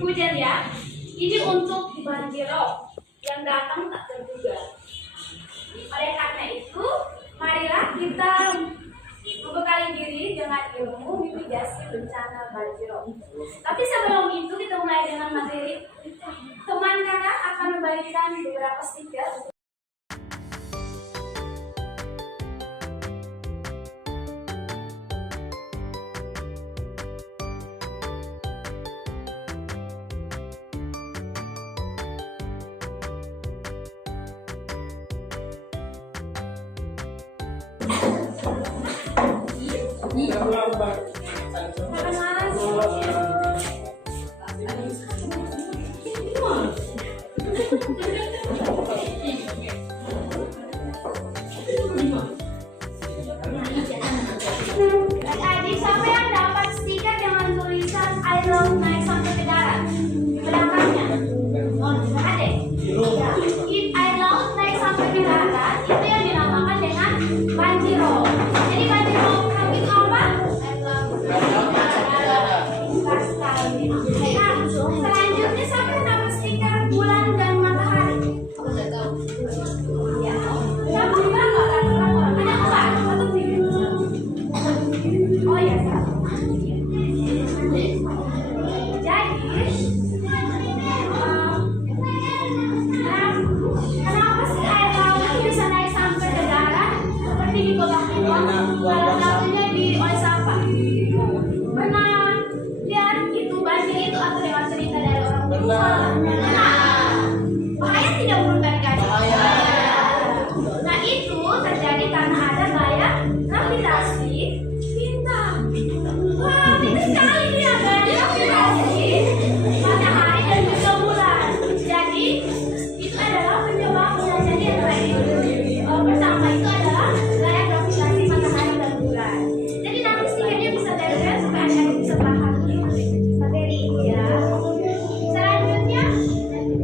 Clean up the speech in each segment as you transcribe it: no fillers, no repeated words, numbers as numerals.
hujan ya. Ini untuk banjirop yang datang tak terduga. Oleh karena itu, marilah kita membekali diri dengan ilmu mitigasi bencana banjirop. Tapi sebelum itu kita mulai dengan materi. Teman kakak akan membagikan beberapa stiker. Adik, siapa yang dapat stiker dengan tulisan I love naik sampai ke darat di belakangnya? Adik, if I love naik sampai ke darat itu yang dinamakan dengan banjirop. Jadi banjirop itu apa? Selanjutnya siapa yang dapat stiker bulan dan matahari? Ya, siapa juga nggak ada orang? Ada empat atau tiga? Oh ya, kenapa sih air laut itu bisa naik sampai ke darat seperti di Kota Kupang? Salah satunya di Oisapa. Pernah lihat itu banjir itu atau lewat cerita dari orang tua? Bahaya tidak menurut adik-adik? Nah itu terjadi karena ada gaya gravitasi bintang. Wah, pintar sekali dia gaya gravitasi matahari dan juga bulan. Jadi itu adalah penyebabnya. Jadi yang pertama itu adalah gaya gravitasi matahari dan bulan. Jadi nanti stikernya bisa dilihat supaya anda bisa paham materi ini ya. Selanjutnya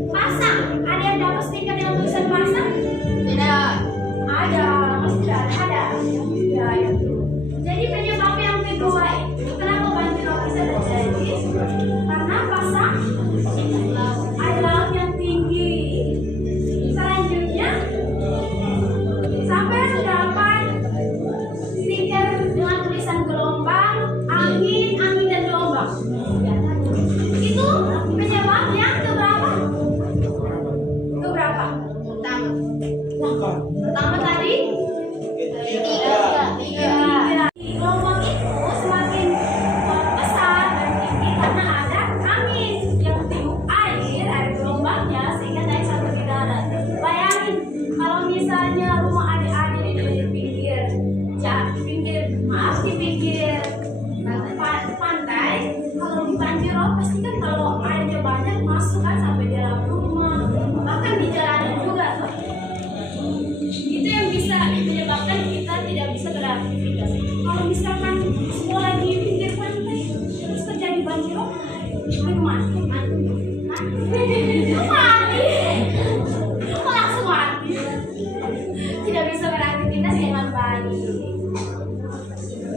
pasang. Ada yang dapat stiker dengan tulisan pasang? Tidak. Ada, pasti ada. Ya itu. Jadi penyebab yang kedua itu kenapa banjirop bisa terjadi? Karena pasang air laut yang tinggi. Selanjutnya sampai terdapat stiker dengan tulisan gelombang, angin dan gelombang. Itu penyebab yang keberapa? Pertama tadi? Tiga. Gelombang itu semakin besar dan tinggi karena ada angin yang tiup air gelombangnya sehingga naik sampai ke darat. Bayangin kalau misalnya rumah adik-adik di pinggir pantai, kalau banjirop pasti kan kalau airnya banyak masuk kan sampai di dalam rumah, bahkan di jalanan juga tuh. Itu yang bisa menyebabkan kita tidak bisa beraktivitas. Kalau misalkan sekolah di pinggir pantai terus terjadi banjirop, mati. Langsung mati. Tidak bisa beraktivitas dengan baik.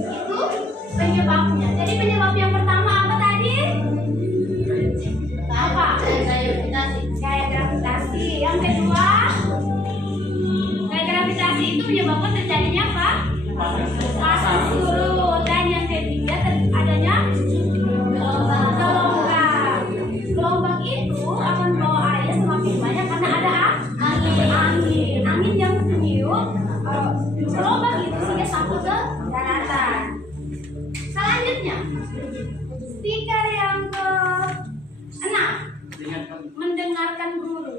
Itu penyebabnya. Jadi penyebab yang pertama apa tadi? Apa? Gaya gravitasi. Yang kedua, gaya gravitasi itu menyebabkan terjadinya apa? Pasang surut. Dan yang ketiga adanya gelombang. Gelombang itu akan membawa air semakin banyak karena ada angin yang meniup gelombang itu sehingga sampai ke daratan. Selanjutnya stiker yang ke-6, mendengarkan guru.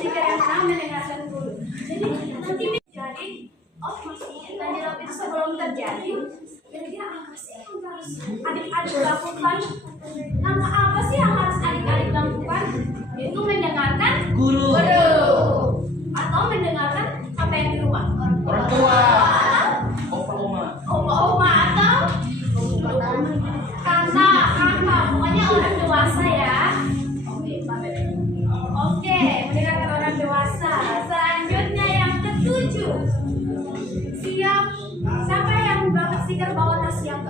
Stiker yang ke-6, mendengarkan guru. Jadi nanti banjirop itu sebelum terjadi, kira-kira apa sih yang harus adik-adik lakukan? Langkah apa sih yang harus adik-adik lakukan? Yaitu mendengarkan guru atau mendengarkan apa yang di rumah? Orang tua, oma atau kakak, pokoknya orang dewasa ya. Oke, mendengarkan orang dewasa. Selanjutnya yang ke-7, siap. Siapa yang dapat stiker bawa tas siap?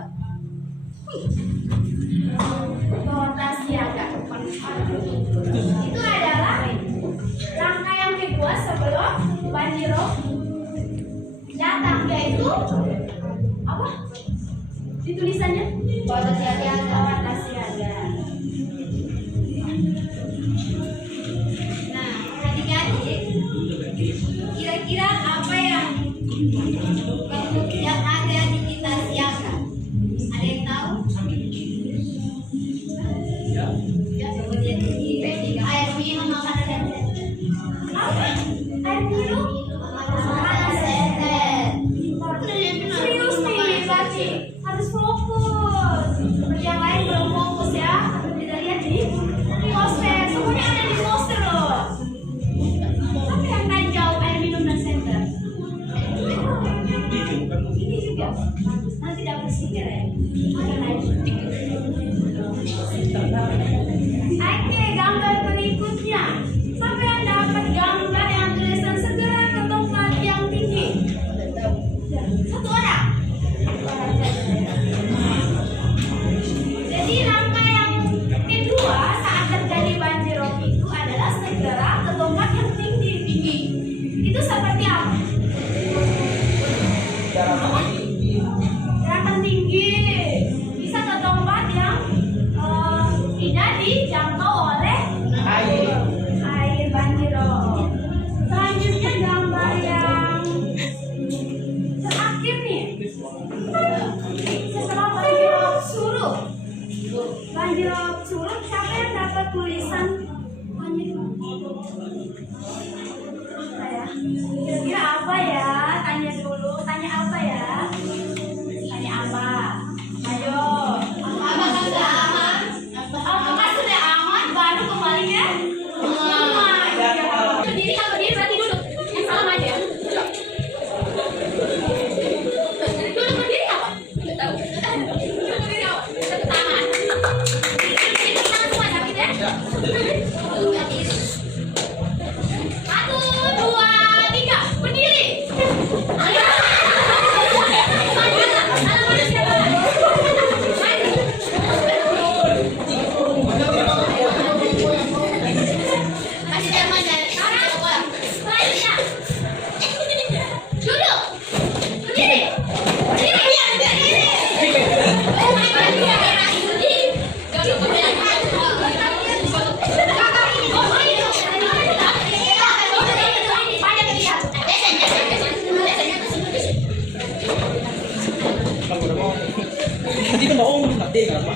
Apa? Di tulisannya? Waspada siaga. Nah, adik-adik, kira-kira apa yang ada di kita siaga? Ada yang tahu? Ya, kemudian air minum makanan dan apa? Air minum makanan sehat. Serius nih, berarti harus fokus. Yang lain belum fokus ya. Kita lihat di poster. Semuanya ada di poster loh. Tapi yang lain jauh air minum dan center. Ini juga. Nanti dapat stiker ya. Ada lagi. Oke, gambar berikutnya. Siapa yang dapat gambar yang tulisan segera ke tempat yang tinggi? Satu orang. Jadi langkah yang kedua saat terjadi banjirop itu adalah segera ke tempat yang tinggi. Itu seperti apa? Gerakan tinggi. Bisa ke tempat yang tidak dijangkau oleh air banjirop. Selanjutnya gambar yang terakhir nih. Setelah banjirop surut. Banjirop surut, siapa yang dapat tulisan banjirop? Saya. Kira-kira apa ya? Tanya dulu. Tanya apa ya? Tanya apa? Ayo. Apa sudah aman? Apakah sudah aman? Baru kembali ya? Berdiri berarti duduk. Yang salah aja. Duduk berdiri apa? Tidak tahu. Duduk berdiri apa? Satu tangan. Ini tangan semua David ya? Satu, dua, tiga. Berdiri. Hindi ko maong natin apa.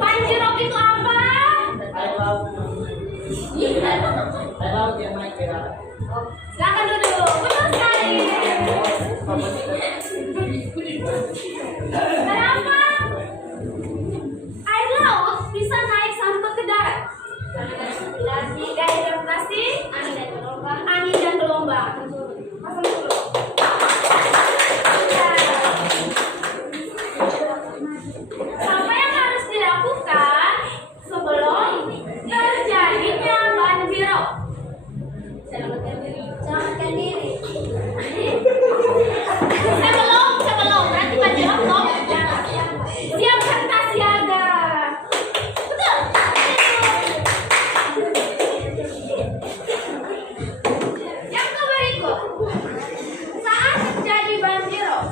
Banjirop itu apa? Air laut yang naik ke darat. Silakan duduk. Betul sekali. Kenapa? Air laut bisa naik sampai ke darat. Gaya gravitasi, angin dan gelombang. Pasang dulu. Apa yang harus dilakukan sebelum terjadinya banjirop? Selamatkan diri. Sebelum nanti banjirop dong. Siapkan tas siaga. Betul. Yang berikut, saat terjadi banjirop,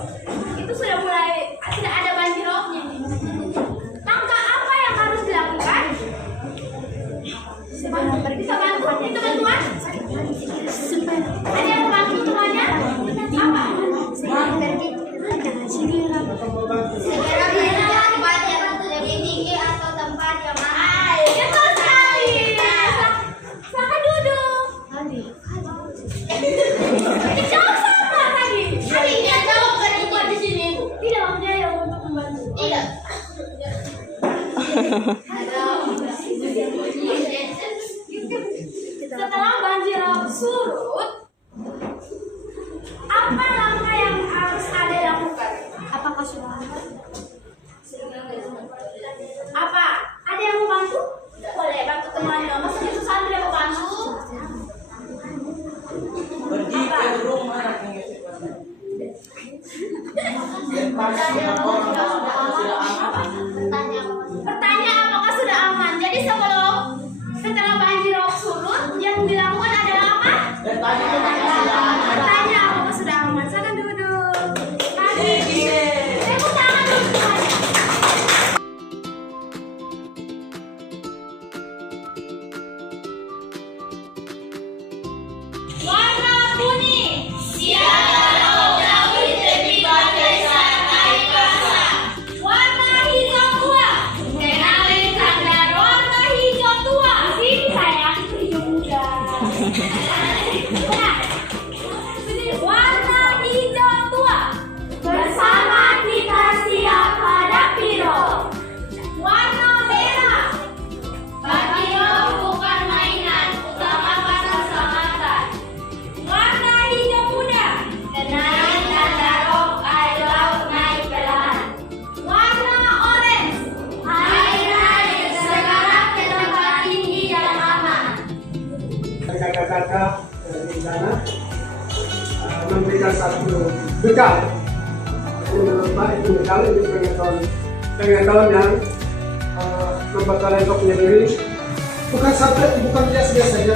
itu sudah mulai tidak ada banjiropnya. Langkah apa yang harus dilakukan? Bisa bantu? Itu bantuan? Ada yang bantu semuanya? Apa? Segera tempat yang lebih tinggi atau tempat yang mahal. Betul sekali. Silakan duduk. Jawab sama tadi. Dia jawab berdua di sini. Tidak maksudnya yang untuk membantu. Tidak. Setelah banjirop surut, bekal. Apa itu bekal? Itu pengetahuan yang membuat kalian untuk punya diri. Bukan biasa saja,